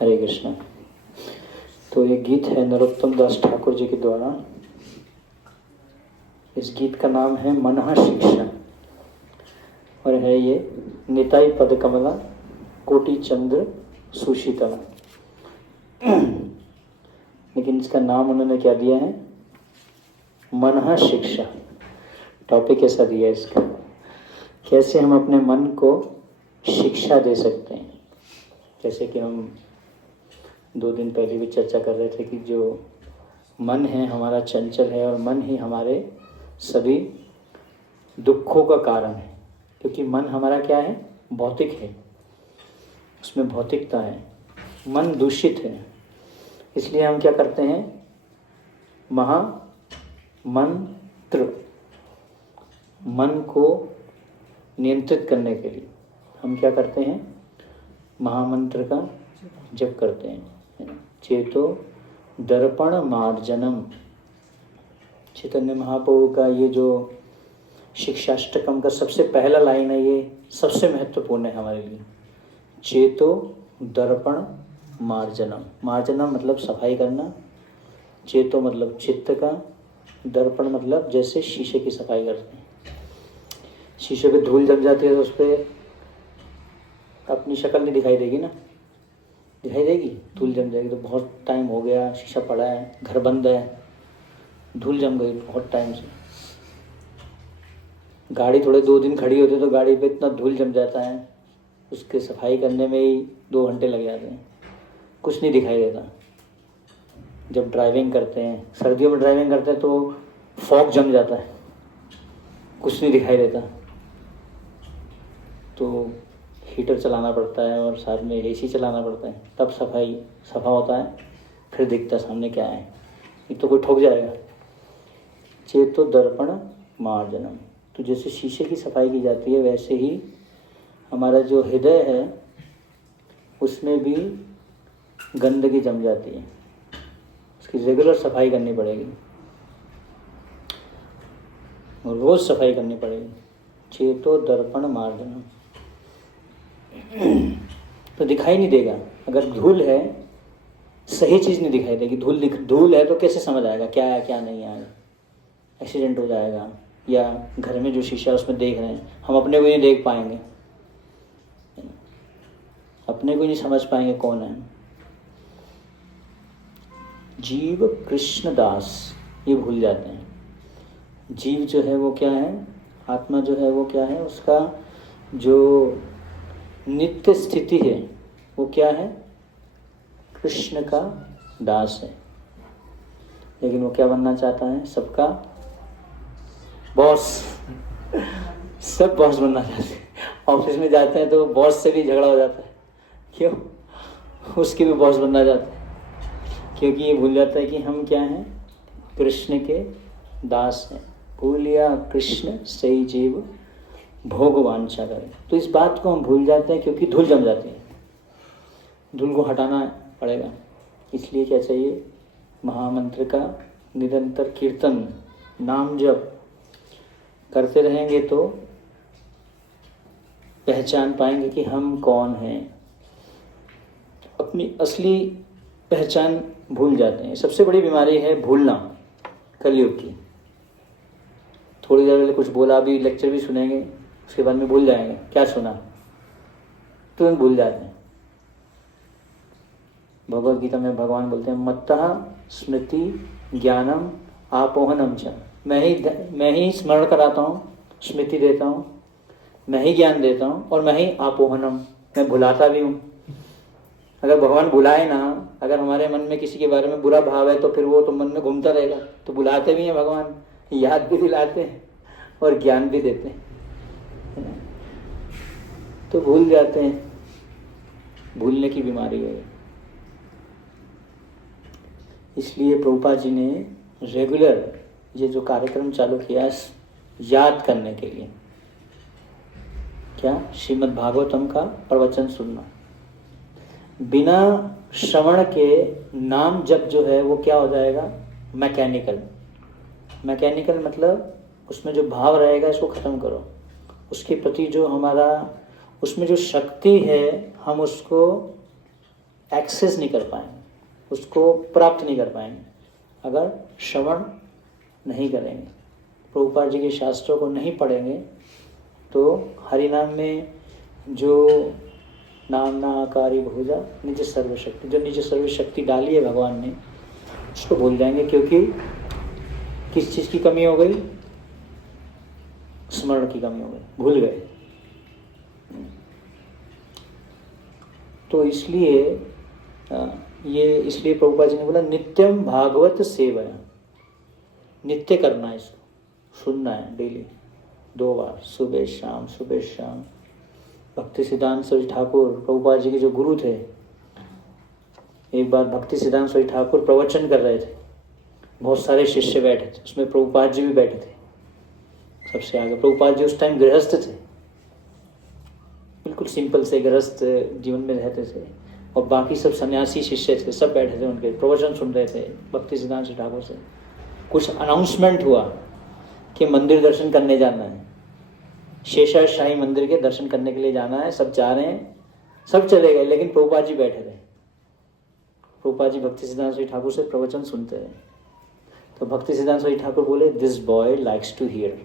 हरे कृष्ण। तो ये गीत है नरोत्तम दास ठाकुर जी के द्वारा। इस गीत का नाम है मनः शिक्षा और है ये निताई पद कमला कोटि चंद्र सुशीतला। लेकिन इसका नाम उन्होंने क्या दिया है? मनः शिक्षा। टॉपिक ऐसा दिया है इसका, कैसे हम अपने मन को शिक्षा दे सकते हैं। जैसे कि हम 2 दिन पहले भी चर्चा कर रहे थे कि जो मन है हमारा चंचल है और मन ही हमारे सभी दुखों का कारण है। क्योंकि मन हमारा क्या है? भौतिक है, उसमें भौतिकता है, मन दूषित है। इसलिए हम क्या करते हैं? मंत्र, मन को नियंत्रित करने के लिए हम क्या करते हैं? महामंत्र का जप करते हैं। चेतो दर्पण मार्जनम, चैतन्य महाप्रभु का ये जो शिक्षाष्टकम का सबसे पहला लाइन है, ये सबसे महत्वपूर्ण है हमारे लिए। चेतो दर्पण मार्जनम, मार्जनम मतलब सफाई करना, चेतो मतलब चित्त का, दर्पण मतलब जैसे शीशे की सफाई करते हैं। शीशे पे धूल जम जाती है तो उस पर अपनी शक्ल नहीं दिखाई देगी ना, दिखाई देगी? धूल जम जाएगी। तो बहुत टाइम हो गया, शीशा पड़ा है, घर बंद है, धूल जम गई बहुत टाइम से। गाड़ी थोड़े 2 दिन खड़ी होती है तो गाड़ी पे इतना धूल जम जाता है, उसके सफाई करने में ही 2 घंटे लग जाते हैं, कुछ नहीं दिखाई देता। जब ड्राइविंग करते हैं, सर्दियों में ड्राइविंग करते हैं तो फॉग जम जाता है, कुछ नहीं दिखाई देता। तो हीटर चलाना पड़ता है और साथ में एसी चलाना पड़ता है, तब सफा होता है, फिर दिखता सामने क्या है। ये तो कोई ठोक जाएगा। चेतो दर्पण मार्जनम, तो जैसे शीशे की सफाई की जाती है वैसे ही हमारा जो हृदय है उसमें भी गंदगी जम जाती है, उसकी रेगुलर सफाई करनी पड़ेगी और रोज सफाई करनी पड़ेगी। चेतो दर्पण मार्जनम। तो दिखाई नहीं देगा अगर धूल है, सही चीज़ नहीं दिखाई देगी। धूल है तो कैसे समझ आएगा क्या है क्या नहीं आएगा? एक्सीडेंट हो जाएगा, या घर में जो शीशा उसमें देख रहे हैं, हम अपने को ही नहीं देख पाएंगे, अपने को ही नहीं समझ पाएंगे कौन है। जीव कृष्ण दास ये भूल जाते हैं। जीव जो है वो क्या है? आत्मा जो है वो क्या है? उसका जो नित्य स्थिति है वो क्या है? कृष्ण का दास है। लेकिन वो क्या बनना चाहता है? सबका बॉस। सब बॉस बनना चाहते हैं। ऑफिस में जाते हैं तो बॉस से भी झगड़ा हो जाता है। क्यों? उसके भी बॉस बनना चाहते हैं, क्योंकि ये भूल जाता है कि हम क्या हैं? कृष्ण के दास हैं। भूलिया कृष्ण सही जीव भोग वांछा करें। तो इस बात को हम भूल जाते हैं क्योंकि धूल जम जाती है। धूल को हटाना पड़ेगा। इसलिए क्या चाहिए? महामंत्र का निरंतर कीर्तन, नाम जप करते रहेंगे तो पहचान पाएंगे कि हम कौन हैं। अपनी असली पहचान भूल जाते हैं। सबसे बड़ी बीमारी है भूलना, कलयुग की। थोड़ी देर पहले कुछ बोला, अभी लेक्चर भी सुनेंगे, उसके बाद में भूल जाएंगे क्या सुना, तुरंत भूल जाते हैं। भगवद गीता में भगवान बोलते हैं मत्तः स्मृति ज्ञानम आपोहनम च। मैं ही स्मरण कराता हूँ, स्मृति देता हूँ, मैं ही ज्ञान देता हूँ और मैं ही आपोहनम, मैं भुलाता भी हूँ। अगर भगवान भुलाए ना, अगर हमारे मन में किसी के बारे में बुरा भाव है तो फिर वो तो मन में घूमता रहेगा। तो बुलाते भी हैं भगवान, याद भी दिलाते हैं और ज्ञान भी देते हैं, तो भूल जाते हैं। भूलने की बीमारी है। इसलिए प्रभुपाद जी ने रेगुलर ये जो कार्यक्रम चालू किया याद करने के लिए, क्या? श्रीमद् भागवतम का प्रवचन सुनना। बिना श्रवण के नाम जप जो है वो क्या हो जाएगा? मैकेनिकल मतलब उसमें जो भाव रहेगा इसको ख़त्म करो। उसके प्रति जो हमारा उसमें जो शक्ति है हम उसको एक्सेस नहीं कर पाएंगे, उसको प्राप्त नहीं कर पाएंगे अगर श्रवण नहीं करेंगे, प्रभुपाद जी के शास्त्रों को नहीं पढ़ेंगे। तो हरिनाम में जो नाम ना आकारी भूजा निज सर्वशक्ति, जो निज सर्वशक्ति डाली है भगवान ने, उसको भूल जाएंगे, क्योंकि किस चीज़ की कमी हो गई? स्मरण की कमी हो गई, भूल गए। तो इसलिए इसलिए प्रभुपाद जी ने बोला नित्यम भागवत सेवया, नित्य करना है, इसको सुनना है डेली 2 बार, सुबह शाम सुबह शाम। भक्ति सिद्धांत सरस्वती ठाकुर प्रभुपाद जी के जो गुरु थे, एक बार भक्ति सिद्धांत सरस्वती ठाकुर प्रवचन कर रहे थे, बहुत सारे शिष्य बैठे थे, उसमें प्रभुपाद जी भी बैठे थे सबसे आगे। प्रभुपाद जी उस टाइम गृहस्थ थे, बिल्कुल सिंपल से गृहस्थ जीवन में रहते थे, और बाकी सब सन्यासी शिष्य थे, सब बैठे थे, उनके प्रवचन सुन रहे थे भक्ति सिद्धांत सरस्वती ठाकुर से। कुछ अनाउंसमेंट हुआ कि मंदिर दर्शन करने जाना है, शेषाशाही मंदिर के दर्शन करने के लिए जाना है, सब जा रहे हैं, सब चले गए, लेकिन प्रभुपाद जी बैठे रहे। प्रभुपाद जी भक्ति सिद्धांत सरस्वती ठाकुर से प्रवचन सुनते रहे। तो भक्ति सिद्धांत सरस्वती ठाकुर बोले this boy likes to hear.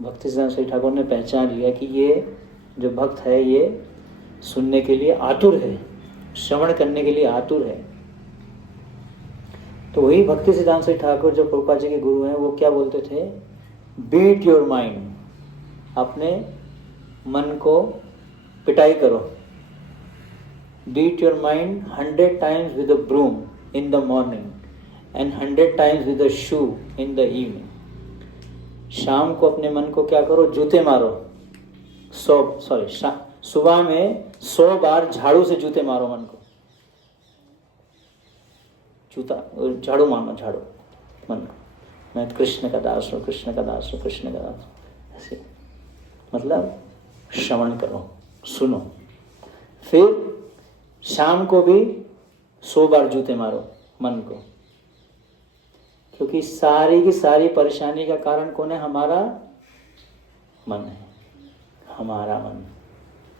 Bhakti Siddhanta Saraswati Thakur ने पहचान लिया कि ये जो भक्त है ये सुनने के लिए आतुर है, श्रवण करने के लिए आतुर है। तो वही भक्ति सिद्धांत सरस्वती ठाकुर जो प्रभुपाद जी के गुरु हैं, वो क्या बोलते थे? बीट योर माइंड, अपने मन को पिटाई करो। Beat your mind 100 times with a broom in the morning and 100 times with a shoe in the evening. शाम को अपने मन को क्या करो? जूते मारो। सुबह में 100 बार झाड़ू से जूते मारो मन को, झाड़ू मारना, झाड़ू मन को, मैं कृष्ण का दास हूँ, कृष्ण का दास हूँ, कृष्ण का दास हूँ, ऐसे मतलब श्रवण करो, सुनो। फिर शाम को भी 100 बार जूते मारो मन को, क्योंकि सारी की सारी परेशानी का कारण कौन है? हमारा मन है, हमारा मन,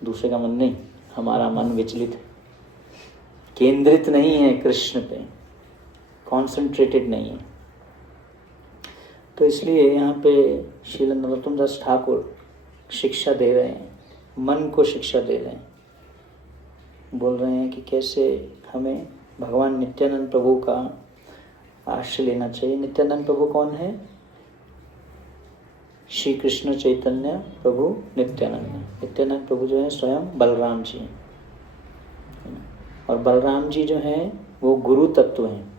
दूसरे का मन नहीं। हमारा मन विचलित है, केंद्रित नहीं है कृष्ण पे, कॉन्सेंट्रेटेड नहीं है। तो इसलिए यहाँ पे श्रील नरोत्तम दास ठाकुर शिक्षा दे रहे हैं, मन को शिक्षा दे रहे हैं, बोल रहे हैं कि कैसे हमें भगवान नित्यानंद प्रभु का आश्रय लेना चाहिए। नित्यानंद प्रभु कौन है? श्री कृष्ण चैतन्य प्रभु नित्यानंद। नित्यानंद प्रभु जो है स्वयं बलराम जी हैं, और बलराम जी जो हैं वो गुरु तत्व हैं।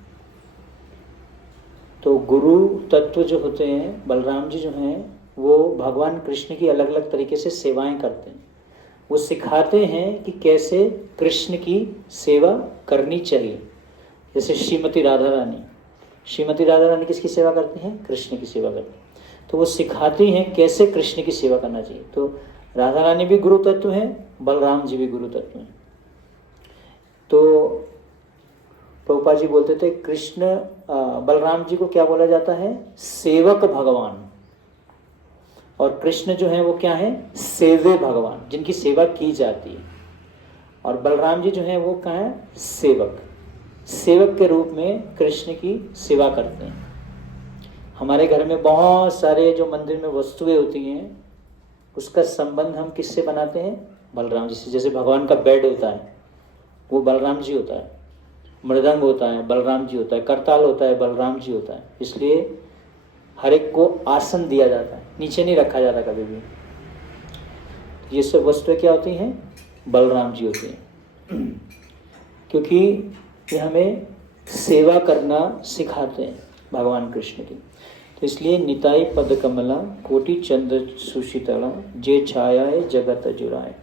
तो गुरु तत्व जो होते हैं, बलराम जी जो हैं वो भगवान कृष्ण की अलग अलग तरीके से सेवाएं करते हैं। वो सिखाते हैं कि कैसे कृष्ण की सेवा करनी चाहिए। जैसे श्रीमती राधा रानी किसकी सेवा करती हैं? कृष्ण की सेवा करती हैं। तो वो सिखाती हैं कैसे कृष्ण की सेवा करना चाहिए। तो राधा रानी भी गुरु तत्व हैं, बलराम जी भी गुरु तत्व हैं। तो प्रभुपाद जी बोलते थे बलराम जी को क्या बोला जाता है? सेवक भगवान। और कृष्ण जो है वो क्या है? सेवे भगवान, जिनकी सेवा की जाती है। और बलराम जी जो है वो क्या है? सेवक। सेवक के रूप में कृष्ण की सेवा करते हैं। हमारे घर में बहुत सारे जो मंदिर में वस्तुएं होती हैं, उसका संबंध हम किससे बनाते हैं? बलराम जी से। जैसे भगवान का बेड होता है, वो बलराम जी होता है। मृदंग होता है, बलराम जी होता है। करताल होता है, बलराम जी होता है। इसलिए हर एक को आसन दिया जाता है, नीचे नहीं रखा जाता कभी भी। ये सब वस्तुएं क्या होती हैं? बलराम जी होती हैं, क्योंकि ये हमें सेवा करना सिखाते हैं भगवान कृष्ण की। तो इसलिए निताई पद कमला कोटि चंद्र सुशीतला जे छाया है जगत जुराए।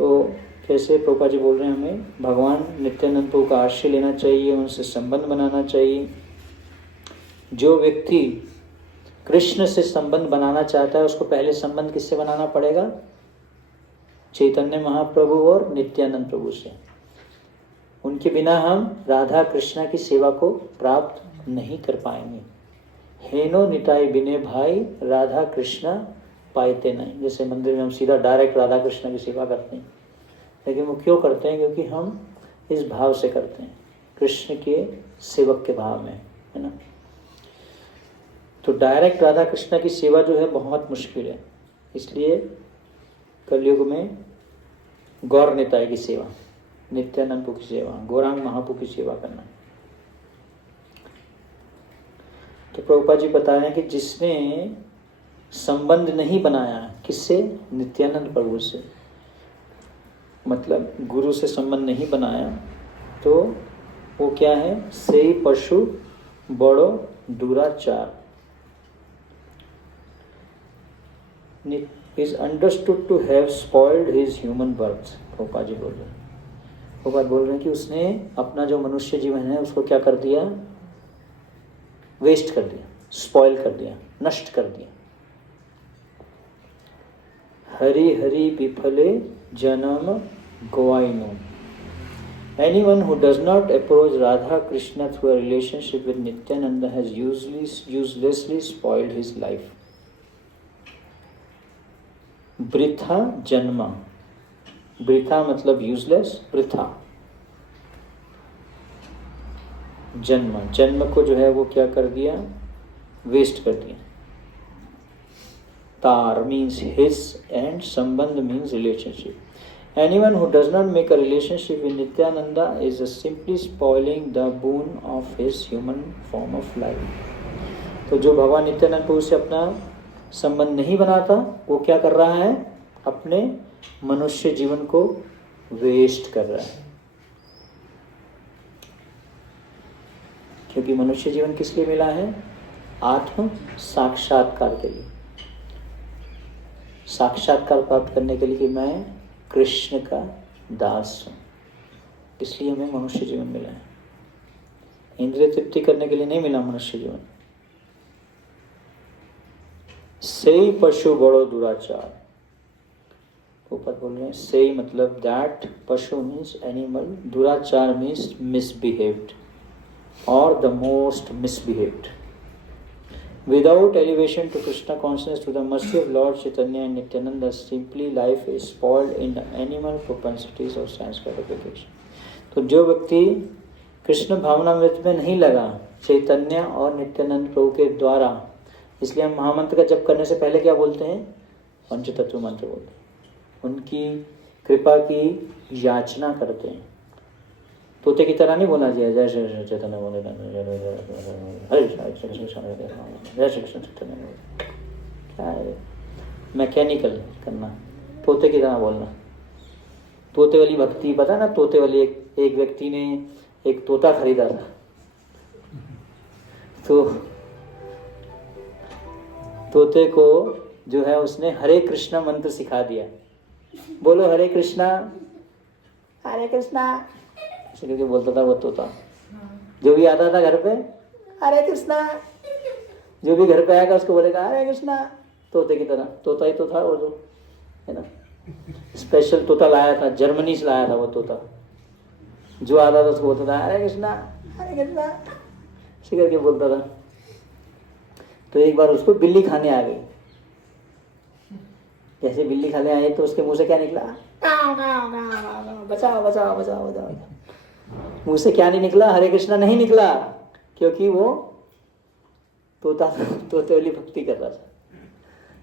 तो कैसे प्रभुपाद जी बोल रहे हैं हमें भगवान नित्यानंद प्रभु का आश्रय लेना चाहिए, उनसे संबंध बनाना चाहिए। जो व्यक्ति कृष्ण से संबंध बनाना चाहता है, उसको पहले संबंध किससे बनाना पड़ेगा? चैतन्य महाप्रभु और नित्यानंद प्रभु से। उनके बिना हम राधा कृष्णा की सेवा को प्राप्त नहीं कर पाएंगे। हेनो निताई बिने भाई राधा कृष्णा पाइते नहीं। जैसे मंदिर में हम सीधा डायरेक्ट राधा कृष्णा की सेवा करते हैं, लेकिन वो क्यों करते हैं? क्योंकि हम इस भाव से करते हैं, कृष्ण के सेवक के भाव में, है ना। तो डायरेक्ट राधा कृष्ण की सेवा जो है बहुत मुश्किल है, इसलिए कलयुग में गौर निताय की सेवा, नित्यानंद प्रभु की सेवा, गौरांग महाप्रभु की सेवा करना। तो प्रभुपाद जी बता रहे हैं कि जिसने संबंध नहीं बनाया, किससे? नित्यानंद प्रभु से, मतलब गुरु से संबंध नहीं बनाया, तो वो क्या है? से पशु बड़ो दुराचार, is understood to have spoiled his human birth। Prabhupada ji बोल रहे हैं, प्रभुपाद बोल रहे हैं कि उसने अपना जो मनुष्य जीवन है उसको क्या कर दिया? वेस्ट कर दिया, स्पॉइल कर दिया, नष्ट कर दिया। हरि हरि विफले जन्म गवाइनो। Anyone who does not approach Radha Krishna through a relationship with Nityananda has uselessly spoiled his life। वृथा जन्म, वृथा मतलब यूजलेस, वृथा जन्म, जन्म को जो है वो क्या कर दिया? वेस्ट कर दिया। तार मीन्स हिस एंड संबंध means relationship. Anyone who does not make a relationship with Nityananda is simply spoiling the boon of his human form of life। तो जो भगवान नित्यानंद प्रभु से अपना संबंध नहीं बनाता, वो क्या कर रहा है? अपने मनुष्य जीवन को वेस्ट कर रहा है। क्योंकि मनुष्य जीवन किस लिए मिला है? आत्म साक्षात्कार के लिए, साक्षात्कार प्राप्त करने के लिए कि मैं कृष्ण का दास हूँ, इसलिए हमें मनुष्य जीवन मिला है। इंद्रिय तृप्ति करने के लिए नहीं मिला मनुष्य जीवन। सही पशु बड़ो दुराचार, ऊपर बोल रहे हैं सही मतलब दैट, पशु मीन्स एनिमल, दुराचार मीन्स मिसबिहेव्ड और the most misbehaved. Without elevation to Krishna consciousness to the mercy of Lord Chaitanya and Nityananda, simply life is spoiled in the animal propensities of sense gratification। तो जो व्यक्ति कृष्ण भावनामृत में नहीं लगा चैतन्य और नित्यानंद प्रभु के द्वारा, इसलिए हम महामंत्र का जप करने से पहले क्या बोलते हैं? पंचतत्व मंत्र बोलते हैं, उनकी कृपा की याचना करते हैं। तोते की तरह नहीं बोलना चाहिए जय श्री कृष्ण चैतन्य बोले, हरे जय श्री कृष्ण चैतन्य, क्या है मैकेनिकल करना, तोते की तरह बोलना। तोते वाली भक्ति पता ना, तोते वाली एक व्यक्ति ने एक तोता खरीदा था, तो तोते को जो है उसने हरे कृष्णा मंत्र सिखा दिया। बोलो हरे कृष्णा, हरे कृष्णा, इसलिए बोलता था वो तोता। जो भी आता था घर पे, हरे कृष्णा, जो भी घर पे आएगा उसको बोलेगा हरे कृष्णा, तोते की तरह। तोता ही तो था वो, जो है ना, स्पेशल तोता लाया था, जर्मनी से लाया था वो तोता। जो आता था उसको बोलता था हरे कृष्णा, हरे कृष्णा, इसी करके बोलता था। तो एक बार उसको बिल्ली खाने आ गई। जैसे बिल्ली खाने आई तो उसके मुंह से क्या निकला? बचाओ बचाओ बचाओ बचाओ। मुंह से क्या नहीं निकला? हरे कृष्णा नहीं निकला, क्योंकि वो तोता तोते वाली भक्ति कर रहा था,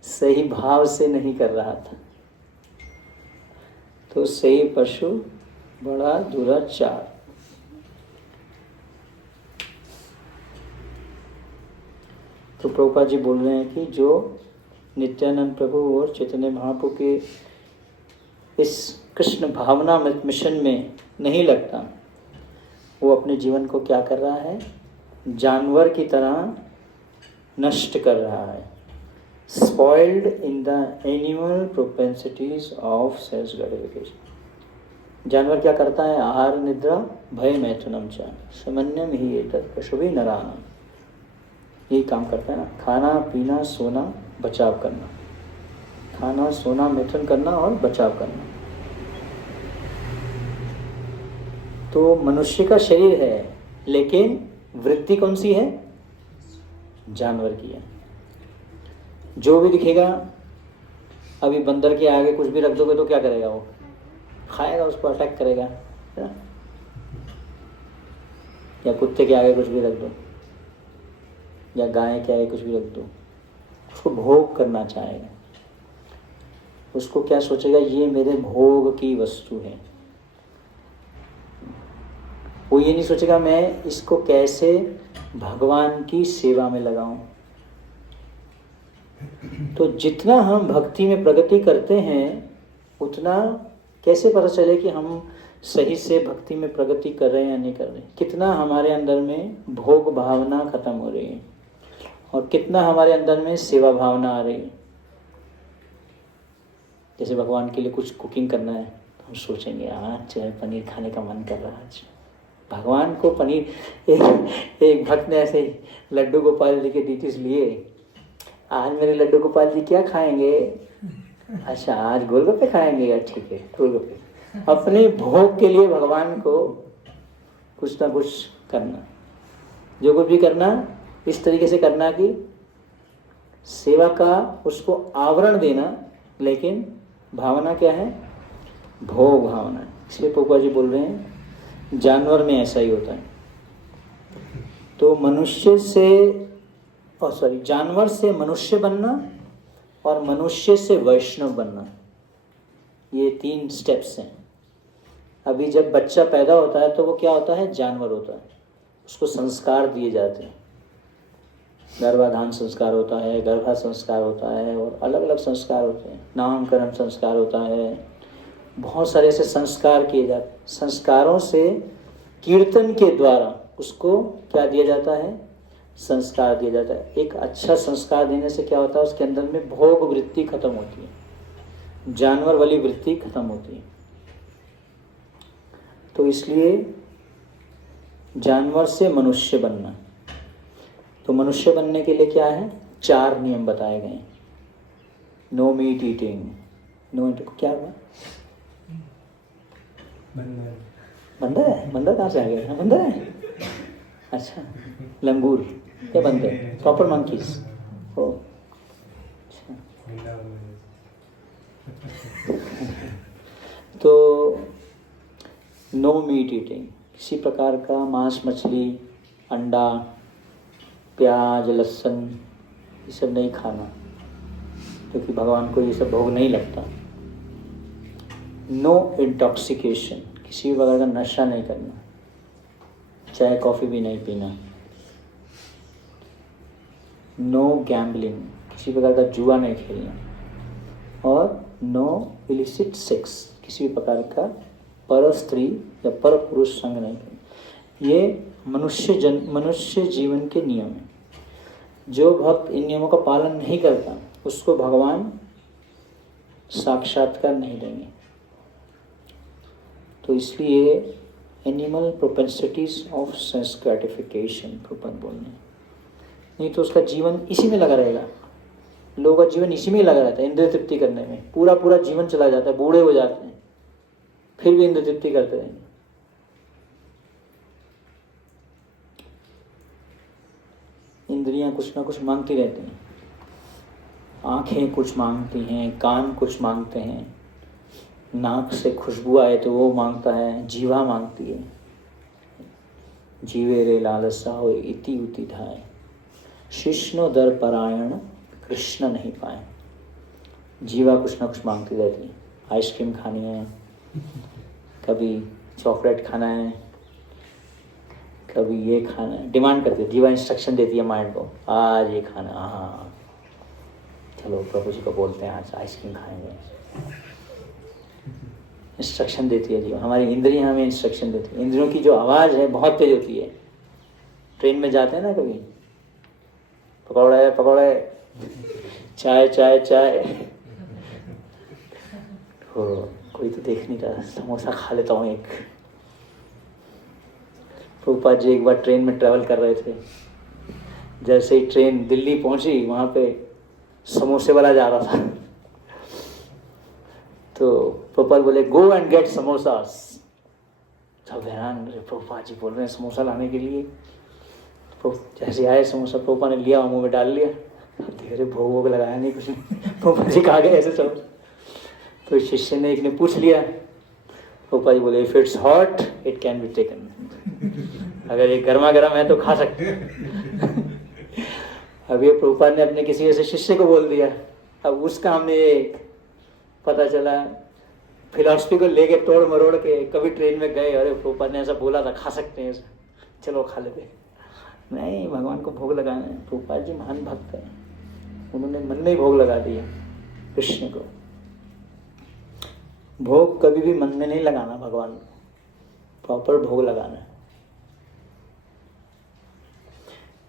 सही भाव से नहीं कर रहा था। तो सही पशु बड़ा दुराचार। तो प्रभुपाद जी बोल रहे हैं कि जो नित्यानंद प्रभु और चैतन्य महाप्रभु के इस कृष्ण भावना मिशन में नहीं लगता, वो अपने जीवन को क्या कर रहा है? जानवर की तरह नष्ट कर रहा है। Spoiled in the animal propensities of sense gratification. जानवर क्या करता है? आहार निद्रा भय मैथुनम च सामान्यम ही एतत् पशुभिः नराणाम्, यही काम करता है ना, खाना पीना सोना बचाव करना, खाना सोना मैथुन करना और बचाव करना। तो मनुष्य का शरीर है, लेकिन वृत्ति कौन सी है? जानवर की है। जो भी दिखेगा, अभी बंदर के आगे कुछ भी रख दोगे तो क्या करेगा? वो खाएगा, उसको अटैक करेगा, है ना? या कुत्ते के आगे कुछ भी रख दो, या गाय के आगे कुछ भी रख दो, उसको भोग करना चाहेगा। उसको क्या सोचेगा, ये मेरे भोग की वस्तु है। वो ये नहीं सोचेगा मैं इसको कैसे भगवान की सेवा में लगाऊं। तो जितना हम भक्ति में प्रगति करते हैं, उतना कैसे पता चले कि हम सही से भक्ति में प्रगति कर रहे हैं या नहीं कर रहे हैं? कितना हमारे अंदर में भोग भावना खत्म हो रही है और कितना हमारे अंदर में सेवा भावना आ रही है। जैसे भगवान के लिए कुछ कुकिंग करना है, हम सोचेंगे आज जो है पनीर खाने का मन कर रहा है। आज भगवान को पनीर, एक भक्त ने ऐसे लड्डू गोपाल जी के डिशेस लिए, आज मेरे लड्डू गोपाल जी क्या खाएंगे? अच्छा आज गोलगप्पे खाएंगे, या ठीक है गोलगप्पे। अपने भोग के लिए भगवान को कुछ ना कुछ करना, जो कुछ भी करना इस तरीके से करना कि सेवा का उसको आवरण देना, लेकिन भावना क्या है? भोग भावना। इसलिए पोपा जी बोल रहे हैं जानवर में ऐसा ही होता है। तो मनुष्य से जानवर से मनुष्य बनना और मनुष्य से वैष्णव बनना, ये 3 स्टेप्स हैं। अभी जब बच्चा पैदा होता है तो वो क्या होता है? जानवर होता है। उसको संस्कार दिए जाते हैं, गर्भाधान संस्कार होता है, गर्भा संस्कार होता है और अलग अलग संस्कार होते हैं, नामकरण संस्कार होता है, बहुत सारे ऐसे संस्कार किए जाते हैं। संस्कारों से कीर्तन के द्वारा उसको क्या दिया जाता है? संस्कार दिया जाता है। एक अच्छा संस्कार देने से क्या होता है? उसके अंदर में भोग वृत्ति खत्म होती है, जानवर वाली वृत्ति खत्म होती है। तो इसलिए जानवर से मनुष्य बनना। तो मनुष्य बनने के लिए क्या है? 4 नियम बताए गए। नो मीट ईटिंग, नो क्या हुआ? बंदर है? बंदर कहाँ से आ गया? बंदर है? अच्छा, लंगूर क्या बनते हैं? Proper monkeys. ओ अच्छा। तो नो मीट ईटिंग, किसी प्रकार का मांस मछली, अंडा, प्याज, लहसुन ये सब नहीं खाना, क्योंकि भगवान को ये सब भोग नहीं लगता। नो इंटॉक्सिकेशन, किसी भी प्रकार का नशा नहीं करना, चाय कॉफ़ी भी नहीं पीना। नो गैम्बलिंग, किसी प्रकार का जुआ नहीं खेलना। और नो इलिसिट सेक्स, किसी भी प्रकार का पर स्त्री या पर पुरुष संग नहीं करना। ये मनुष्य जीवन के नियम हैं। जो भक्त इन नियमों का पालन नहीं करता उसको भगवान साक्षात्कार नहीं देंगे। तो इसलिए animal propensities of sense gratification proper बोलने, नहीं तो उसका जीवन इसी में लगा रहेगा। लोगों का जीवन इसी में लगा रहता है, इंद्रिय तृप्ति करने में। पूरा जीवन चला जाता है, बूढ़े हो जाते हैं, फिर भी इंद्रिय तृप्ति करते रहेंगे। इंद्रियां कुछ ना कुछ मांगती रहती हैं। आंखें कुछ मांगती हैं, कान कुछ मांगते हैं, नाक से खुशबू आए तो वो मांगता है, जीवा मांगती है। जीवे रे लालसा हो इति उति धाय, शिष्णो दर परायण कृष्ण नहीं पाए। जीवा कुछ ना कुछ मांगती रहती है। आइसक्रीम खानी है, कभी चॉकलेट खाना है, कभी ये खाना है, डिमांड करती है। जीवा इंस्ट्रक्शन देती है माइंड को, आज ये खाना, हाँ चलो प्रभु जी को बोलते हैं आज आइसक्रीम खाएंगे। इंस्ट्रक्शन देती है जीवा। हमारी इंद्रियां हमें इंस्ट्रक्शन देती है। इंद्रियों की जो आवाज़ है बहुत तेज होती है। ट्रेन में जाते हैं ना, कभी पकौड़े पकौड़े, चाय चाय चाय, हो कोई तो देख नहीं रहा, समोसा खा लेता हूँ एक। प्रभुपाद जी एक बार ट्रेन में ट्रैवल कर रहे थे, जैसे ही ट्रेन दिल्ली पहुंची वहाँ पे समोसे वाला जा रहा था, तो प्रभुपाद बोले गो एंड गेट समोसास। सब हैरान, प्रभुपाद जी बोल रहे हैं समोसा लाने के लिए। जैसे आए समोसा, प्रभुपाद ने लिया, मुंह में डाल लिया, देख रहे भोग वोग लगाया नहीं कुछ नहीं। प्रभुपाद जी कहा गए ऐसे समोसा। तो शिष्य ने एक ने पूछ लिया, प्रभुपाद जी बोले if it's hot it can be taken. अगर ये गर्मा गर्म है तो खा सकते हैं। अब ये प्रभुपाद ने अपने किसी ऐसे शिष्य को बोल दिया, अब उसका हमने ये पता चला, फिलॉसफी को लेके तोड़ मरोड़ के कभी ट्रेन में गए, अरे प्रभुपाद ने ऐसा बोला था, खा सकते हैं ऐसा, चलो खा लेते। नहीं, भगवान को भोग लगाना है। प्रभुपाद जी महान भक्त हैं, उन्होंने मन में ही भोग लगा दिया कृष्ण को। भोग कभी भी मन में नहीं लगाना, भगवान को प्रॉपर भोग लगाना है।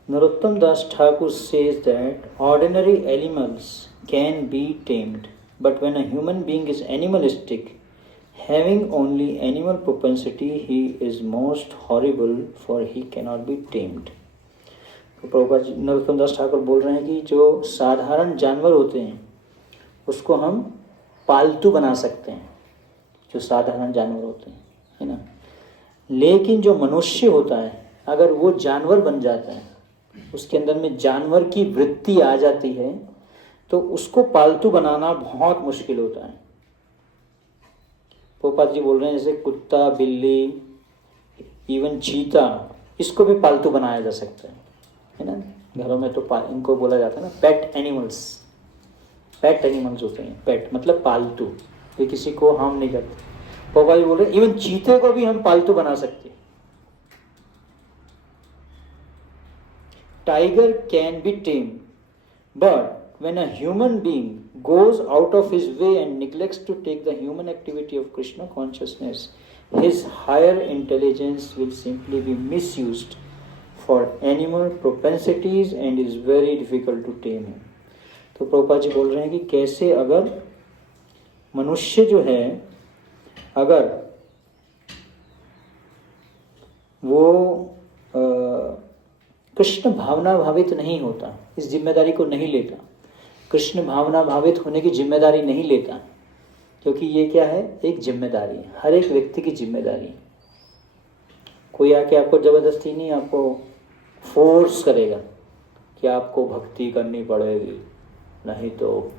Narottam Das Thakur says that ordinary animals can be tamed, but when a human being is animalistic, having only animal propensity, he is most horrible, for he cannot be tamed. तो प्रभुपाद जी नरोत्तम दास ठाकुर बोल रहे हैं कि जो साधारण जानवर होते हैं उसको हम पालतू बना सकते हैं, जो साधारण जानवर होते हैं, है ना। लेकिन जो मनुष्य होता है, अगर वो जानवर बन जाता है, उसके अंदर में जानवर की वृत्ति आ जाती है, तो उसको पालतू बनाना बहुत मुश्किल होता है। प्रभुपाद जी बोल रहे हैं जैसे कुत्ता, बिल्ली, इवन चीता, इसको भी पालतू बनाया जा सकता है ना। घरों में तो इनको बोला जाता है ना पेट एनिमल्स। पेट एनिमल्स होते हैं, पेट मतलब पालतू, ये किसी को हार्म नहीं करते। प्रभुपाद जी बोल रहे हैं इवन चीते को भी हम पालतू बना सकते हैं। Tiger can be tamed, but when a human being goes out of his way and neglects to take the human activity of Krishna consciousness, his higher intelligence will simply be misused for animal propensities and is very difficult to tame him. तो प्रभुपाद जी बोल रहे हैं कि कैसे अगर मनुष्य जो है, अगर वो कृष्ण भावना भावित नहीं होता, इस जिम्मेदारी को नहीं लेता, कृष्ण भावना भावित होने की जिम्मेदारी नहीं लेता, क्योंकि ये क्या है, एक जिम्मेदारी है, हर एक व्यक्ति की जिम्मेदारी। कोई आके आपको जबरदस्ती नहीं, आपको फोर्स करेगा कि आपको भक्ति करनी पड़ेगी, नहीं तो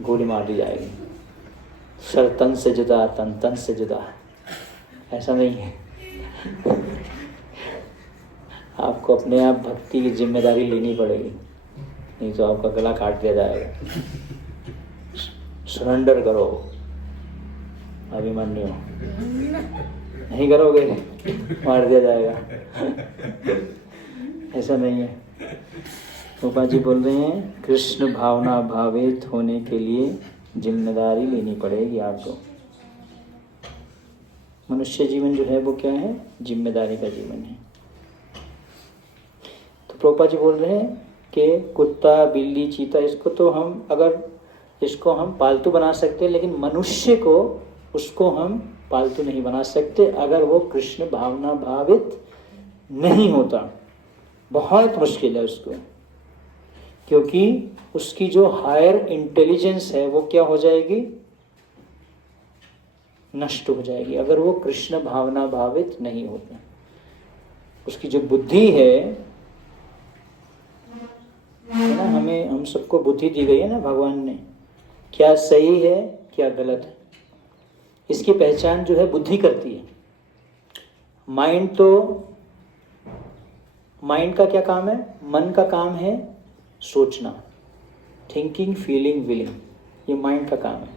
गोली मार दी जाएगी, सर तन से जुदा, तन तन से जुदा, ऐसा नहीं है। आपको अपने आप भक्ति की जिम्मेदारी लेनी पड़ेगी, नहीं तो आपका गला काट दिया जाएगा। सरेंडर करो अभिमन्यु, नहीं करोगे मार दिया जाएगा। ऐसा नहीं है। गोपाल जी बोल रहे हैं कृष्ण भावना भावित होने के लिए जिम्मेदारी लेनी पड़ेगी आपको। मनुष्य जीवन जो है वो क्या है, जिम्मेदारी का जीवन है। तो प्रभुपाद जी बोल रहे हैं कि कुत्ता, बिल्ली, चीता, इसको तो हम इसको हम पालतू बना सकते हैं, लेकिन मनुष्य को उसको हम पालतू नहीं बना सकते अगर वो कृष्ण भावना भावित नहीं होता। बहुत मुश्किल है उसको, क्योंकि उसकी जो हायर इंटेलिजेंस है वो क्या हो जाएगी, नष्ट हो जाएगी अगर वो कृष्ण भावना भावित नहीं होता। उसकी जो बुद्धि है ना, हम सबको बुद्धि दी गई है ना भगवान ने, क्या सही है क्या गलत है, इसकी पहचान जो है बुद्धि करती है। माइंड का क्या काम है, मन का काम है सोचना, थिंकिंग, फीलिंग, विलिंग, ये माइंड का काम है।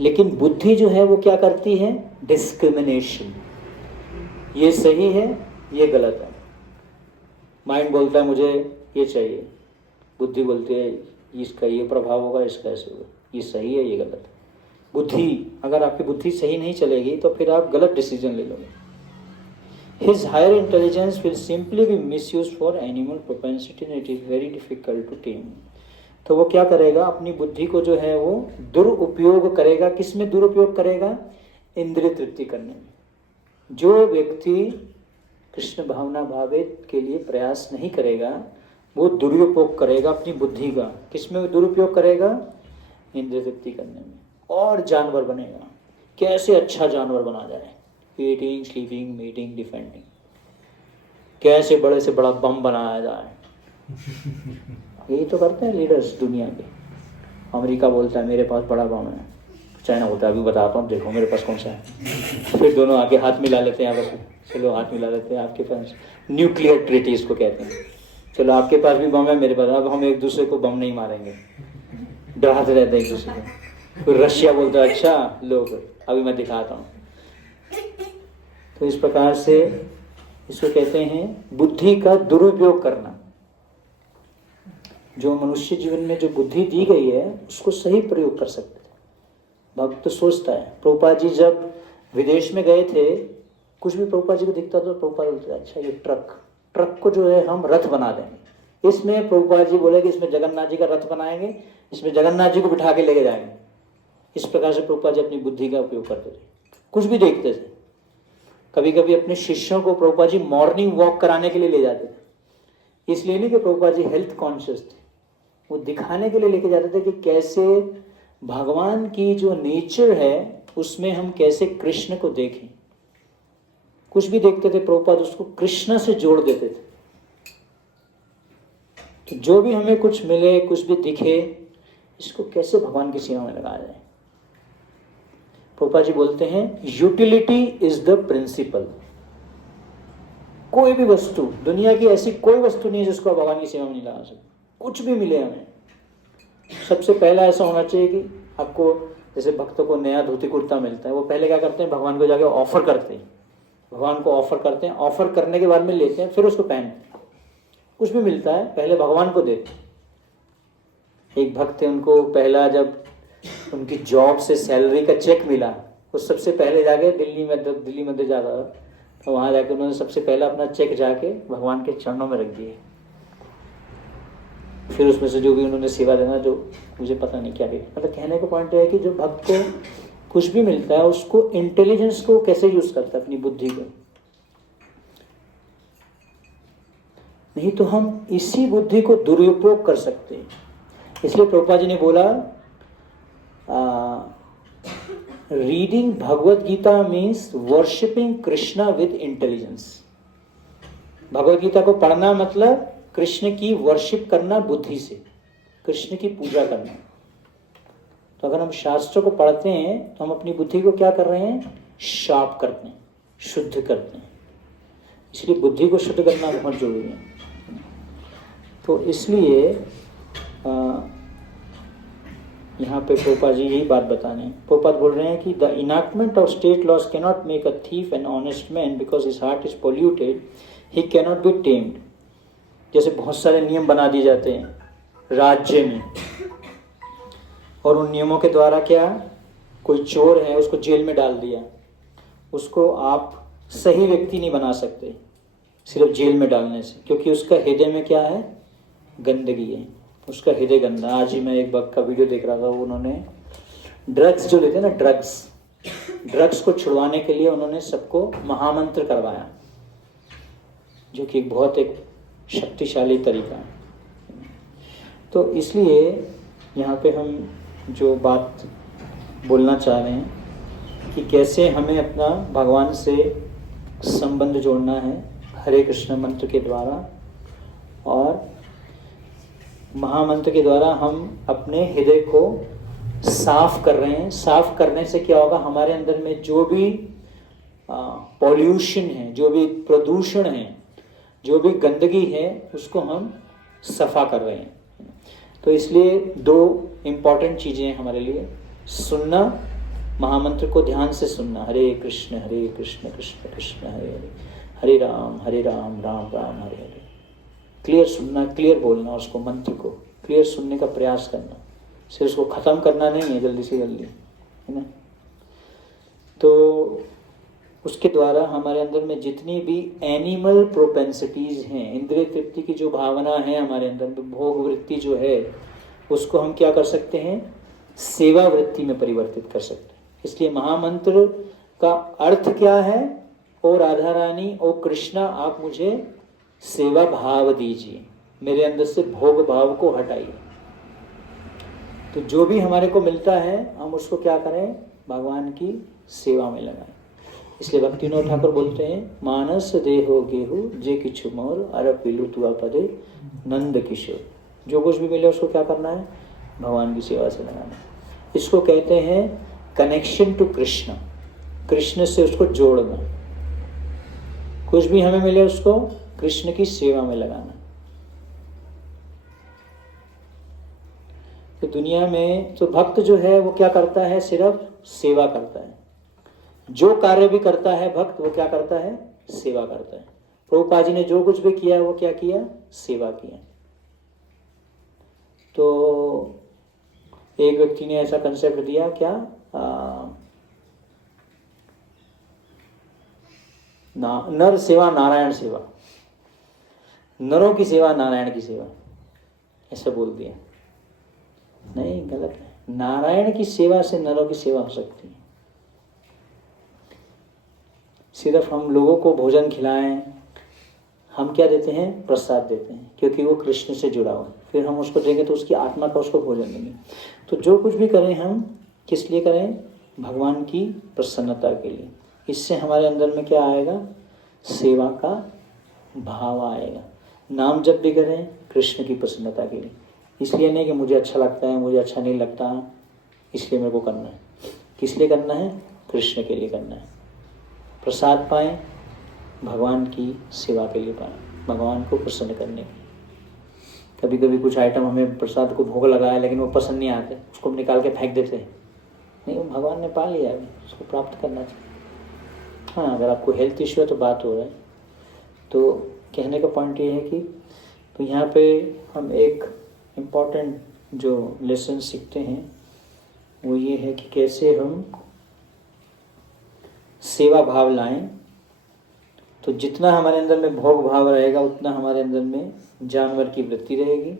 लेकिन बुद्धि जो है वो क्या करती है, डिस्क्रिमिनेशन, ये सही है ये गलत है। माइंड बोलता है मुझे ये चाहिए, बुद्धि बोलती है इसका ये प्रभाव होगा, इसका ऐसे होगा, ये सही है ये गलत है। बुद्धि, अगर आपकी बुद्धि सही नहीं चलेगी तो फिर आप गलत डिसीजन ले लोगे। His higher intelligence will simply be misused for animal propensity and it is very difficult to tame. तो वो क्या करेगा, अपनी बुद्धि को जो है वो दुरुपयोग करेगा। किस में दुरुपयोग करेगा, इंद्रिय तृप्ति करने में। जो व्यक्ति कृष्ण भावना भावित के लिए प्रयास नहीं करेगा वो दुरुपयोग करेगा अपनी बुद्धि का। किस में दुरुपयोग करेगा, इंद्रिय तृप्ति करने में, और जानवर बनेगा। कैसे अच्छा जानवर बना जाए, ईटिंग, स्लीपिंग, मीटिंग, डिफेंडिंग, कैसे बड़े से बड़ा बम बनाया जाए, यही तो करते हैं लीडर्स दुनिया के। अमेरिका बोलता है मेरे पास बड़ा बम है, चाइना बोलता है अभी बताता हूँ देखो मेरे पास कौन सा है, फिर दोनों आके हाथ मिला लेते हैं आपस में, चलो हाथ मिला लेते हैं, आपके पास न्यूक्लियर ट्रीटी इसको कहते हैं, चलो आपके पास भी बम है मेरे पास, अब हम एक दूसरे को बम नहीं मारेंगे, डराते रहते हैं एक दूसरे को। फिर रशिया बोलता है अच्छा लोग अभी मैं दिखाता हूँ। तो इस प्रकार से इसको कहते हैं बुद्धि का दुरुपयोग करना। जो मनुष्य जीवन में जो बुद्धि दी गई है उसको सही प्रयोग कर सकते थे। भक्त सोचता है, प्रभुपाद जी जब विदेश में गए थे, कुछ भी प्रभुपाद जी को दिखता तो प्रभुपाद बोलते अच्छा ये ट्रक को जो है हम रथ बना देंगे, इसमें प्रभुपाद जी बोले कि इसमें जगन्नाथ जी का रथ बनाएंगे, इसमें जगन्नाथ जी को बिठा के लेके जाएंगे। इस प्रकार से प्रभुपाद जी अपनी बुद्धि का उपयोग करते थे, कुछ भी देखते थे। कभी कभी अपने शिष्यों को प्रभुपाद जी मॉर्निंग वॉक कराने के लिए ले जाते थे, इसलिए नहीं कि प्रभुपाद जी हेल्थ कॉन्शियस थे, वो दिखाने के लिए लेके जाते थे कि कैसे भगवान की जो नेचर है उसमें हम कैसे कृष्ण को देखें। कुछ भी देखते थे प्रभुपाद उसको कृष्ण से जोड़ देते थे। तो जो भी हमें कुछ मिले, कुछ भी दिखे, इसको कैसे भगवान की सेवा में लगाया जाए। प्रभुपाद जी बोलते हैं यूटिलिटी इज द प्रिंसिपल। कोई भी वस्तु, दुनिया की ऐसी कोई वस्तु नहीं है जिसको आप भगवान की सेवा में नहीं लगा सकते। कुछ भी मिले हमें, सबसे पहला ऐसा होना चाहिए कि आपको जैसे भक्तों को नया धोती कुर्ता मिलता है, वो पहले क्या करते हैं भगवान को जाके ऑफर करते हैं, भगवान को ऑफर करते हैं, ऑफर करने के बाद में लेते हैं, फिर उसको पहनते हैं। कुछ भी मिलता है पहले भगवान को देते हैं। एक भक्त थे, उनको पहला जब उनकी जॉब से सैलरी का चेक मिला, वो सबसे पहले जाके दिल्ली में जाता था, तो वहाँ जाके उन्होंने सबसे पहला अपना चेक जाके भगवान के चरणों में रख दिए। फिर उसमें से जो भी उन्होंने सेवा देना, जो मुझे पता नहीं क्या किया। मतलब कहने का पॉइंट है कि जो भक्त को कुछ भी मिलता है उसको इंटेलिजेंस को कैसे यूज करता है, अपनी बुद्धि को। नहीं तो हम इसी बुद्धि को दुरुपयोग कर सकते हैं। इसलिए प्रभुपाद जी ने बोला reading Bhagavad Gita means worshipping Krishna with intelligence. Bhagavad Gita को पढ़ना मतलब कृष्ण की वर्शिप करना बुद्धि से, कृष्ण की पूजा करना। तो अगर हम शास्त्र को पढ़ते हैं तो हम अपनी बुद्धि को क्या कर रहे हैं, शार्प करते हैं, शुद्ध करते हैं। इसलिए बुद्धि को शुद्ध करना बहुत जरूरी है। तो इसलिए यहाँ पे प्रभुपाद जी यही बात बताने, प्रभुपाद बोल रहे हैं कि the enactment of state laws cannot make a thief an honest man because his heart is polluted, he cannot be tamed. जैसे बहुत सारे नियम बना दिए जाते हैं राज्य में, और उन नियमों के द्वारा क्या, कोई चोर है उसको जेल में डाल दिया, उसको आप सही व्यक्ति नहीं बना सकते सिर्फ जेल में डालने से, क्योंकि उसका हृदय में क्या है, गंदगी है, उसका हृदय गंदा। आज ही मैं एक वक्त का वीडियो देख रहा था, उन्होंने ड्रग्स जो लेते हैं ना, ड्रग्स को छुड़वाने के लिए उन्होंने सबको महामंत्र करवाया, जो कि बहुत एक शक्तिशाली तरीका है। तो इसलिए यहाँ पे हम जो बात बोलना चाह रहे हैं कि कैसे हमें अपना भगवान से संबंध जोड़ना है हरे कृष्ण मंत्र के द्वारा, और महामंत्र के द्वारा हम अपने हृदय को साफ कर रहे हैं। साफ करने से क्या होगा, हमारे अंदर में जो भी पॉल्यूशन है, जो भी प्रदूषण है, जो भी गंदगी है, उसको हम सफा कर रहे हैं। तो इसलिए दो इम्पॉर्टेंट चीज़ें हैं हमारे लिए, सुनना, महामंत्र को ध्यान से सुनना, हरे कृष्ण कृष्ण कृष्ण हरे हरे, हरे राम राम राम हरे हरे। क्लियर सुनना, क्लियर बोलना, उसको मंत्र को क्लियर सुनने का प्रयास करना, सिर्फ उसको ख़त्म करना नहीं है जल्दी से जल्दी, है ना। तो उसके द्वारा हमारे अंदर में जितनी भी एनिमल प्रोपेंसिटीज़ हैं, इंद्रिय तृप्ति की जो भावना है हमारे अंदर में, भोग वृत्ति जो है, उसको हम क्या कर सकते हैं, सेवा वृत्ति में परिवर्तित कर सकते हैं। इसलिए महामंत्र का अर्थ क्या है, ओ राधा रानी, ओ कृष्णा, आप मुझे सेवा भाव दीजिए, मेरे अंदर से भोग भाव को हटाइए। तो जो भी हमारे को मिलता है हम उसको क्या करें, भगवान की सेवा में लगाएं। इसलिए भक्ति विनोद ठाकुर बोलते हैं, मानस देहो गेहू जे किछु मोर अर पीलू तुआ पदे नंद किशोर। जो कुछ भी मिले उसको क्या करना है, भगवान की सेवा से लगाना है। इसको कहते हैं कनेक्शन टू कृष्ण, कृष्ण से उसको जोड़ना। कुछ भी हमें मिले उसको कृष्ण की सेवा में लगाना। तो दुनिया में तो भक्त जो है वो क्या करता है, सिर्फ सेवा करता है। जो कार्य भी करता है भक्त वो क्या करता है, सेवा करता है। प्रभुपाद जी ने जो कुछ भी किया वो क्या किया, सेवा किया। तो एक व्यक्ति ने ऐसा कंसेप्ट दिया क्या, नर सेवा नारायण सेवा, नरों की सेवा नारायण की सेवा, ऐसा बोल दिया। नहीं, गलत है। नारायण की सेवा से नरों की सेवा हो सकती है। सिर्फ हम लोगों को भोजन खिलाएं, हम क्या देते हैं, प्रसाद देते हैं, क्योंकि वो कृष्ण से जुड़ा हुआ है। फिर हम उसको देंगे तो उसकी आत्मा का उसको भोजन देंगे। तो जो कुछ भी करें हम किस लिए करें, भगवान की प्रसन्नता के लिए। इससे हमारे अंदर में क्या आएगा, सेवा का भाव आएगा। नाम जब भी करें कृष्ण की प्रसन्नता के लिए, इसलिए नहीं कि मुझे अच्छा लगता है, मुझे अच्छा नहीं लगता इसलिए मेरे को करना है। किस लिए करना है, कृष्ण के लिए करना है। प्रसाद पाएं, भगवान की सेवा के लिए पाएं, भगवान को प्रसन्न करने के लिए। कभी कभी कुछ आइटम हमें प्रसाद को भोग लगाया लेकिन वो पसंद नहीं आते, उसको हम निकाल के फेंक देते हैं। नहीं, वो भगवान ने पा लिया है, उसको प्राप्त करना चाहिए। हाँ, अगर आपको हेल्थ इश्यू है तो बात हो रहा है। तो कहने का पॉइंट ये है कि तो यहाँ पे हम एक इम्पॉर्टेंट जो लेसन सीखते हैं वो ये है कि कैसे हम सेवा भाव लाएं। तो जितना हमारे अंदर में भोग भाव रहेगा उतना हमारे अंदर में जानवर की वृत्ति रहेगी,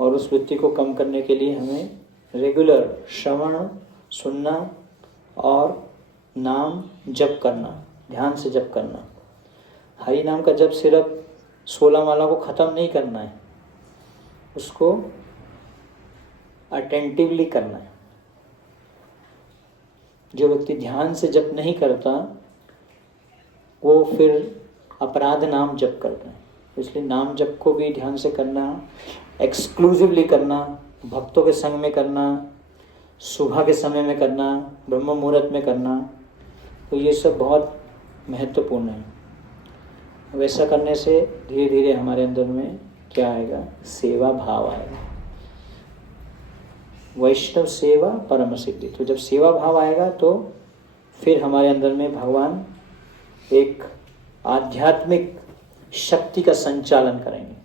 और उस वृत्ति को कम करने के लिए हमें रेगुलर श्रवण सुनना और नाम जप करना, ध्यान से जप करना। हरि नाम का जप सिर्फ 16 माला को ख़त्म नहीं करना है, उसको अटेंटिवली करना है। जो व्यक्ति ध्यान से जप नहीं करता वो फिर अपराध नाम जप करता है। इसलिए नाम जप को भी ध्यान से करना, एक्सक्लूसिवली करना, भक्तों के संग में करना, सुबह के समय में करना, ब्रह्म मुहूर्त में करना। तो ये सब बहुत महत्वपूर्ण है। वैसा करने से धीरे धीरे हमारे अंदर में क्या आएगा, सेवा भाव आएगा। वैष्णव सेवा परम सिद्धि। तो जब सेवा भाव आएगा तो फिर हमारे अंदर में भगवान एक आध्यात्मिक शक्ति का संचालन करेंगे।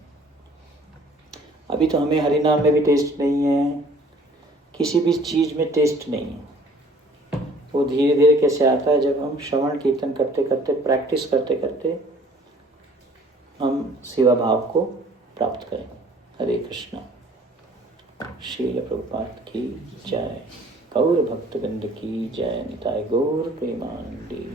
अभी तो हमें हरि नाम में भी टेस्ट नहीं है, किसी भी चीज़ में टेस्ट नहीं है। वो धीरे धीरे कैसे आता है, जब हम श्रवण कीर्तन करते करते, प्रैक्टिस करते करते हम सेवा भाव को प्राप्त करें। हरे कृष्णा। श्रील प्रभुपाद की जय। गौर भक्तवृंद की जय। निताय गौर प्रेमानंदी।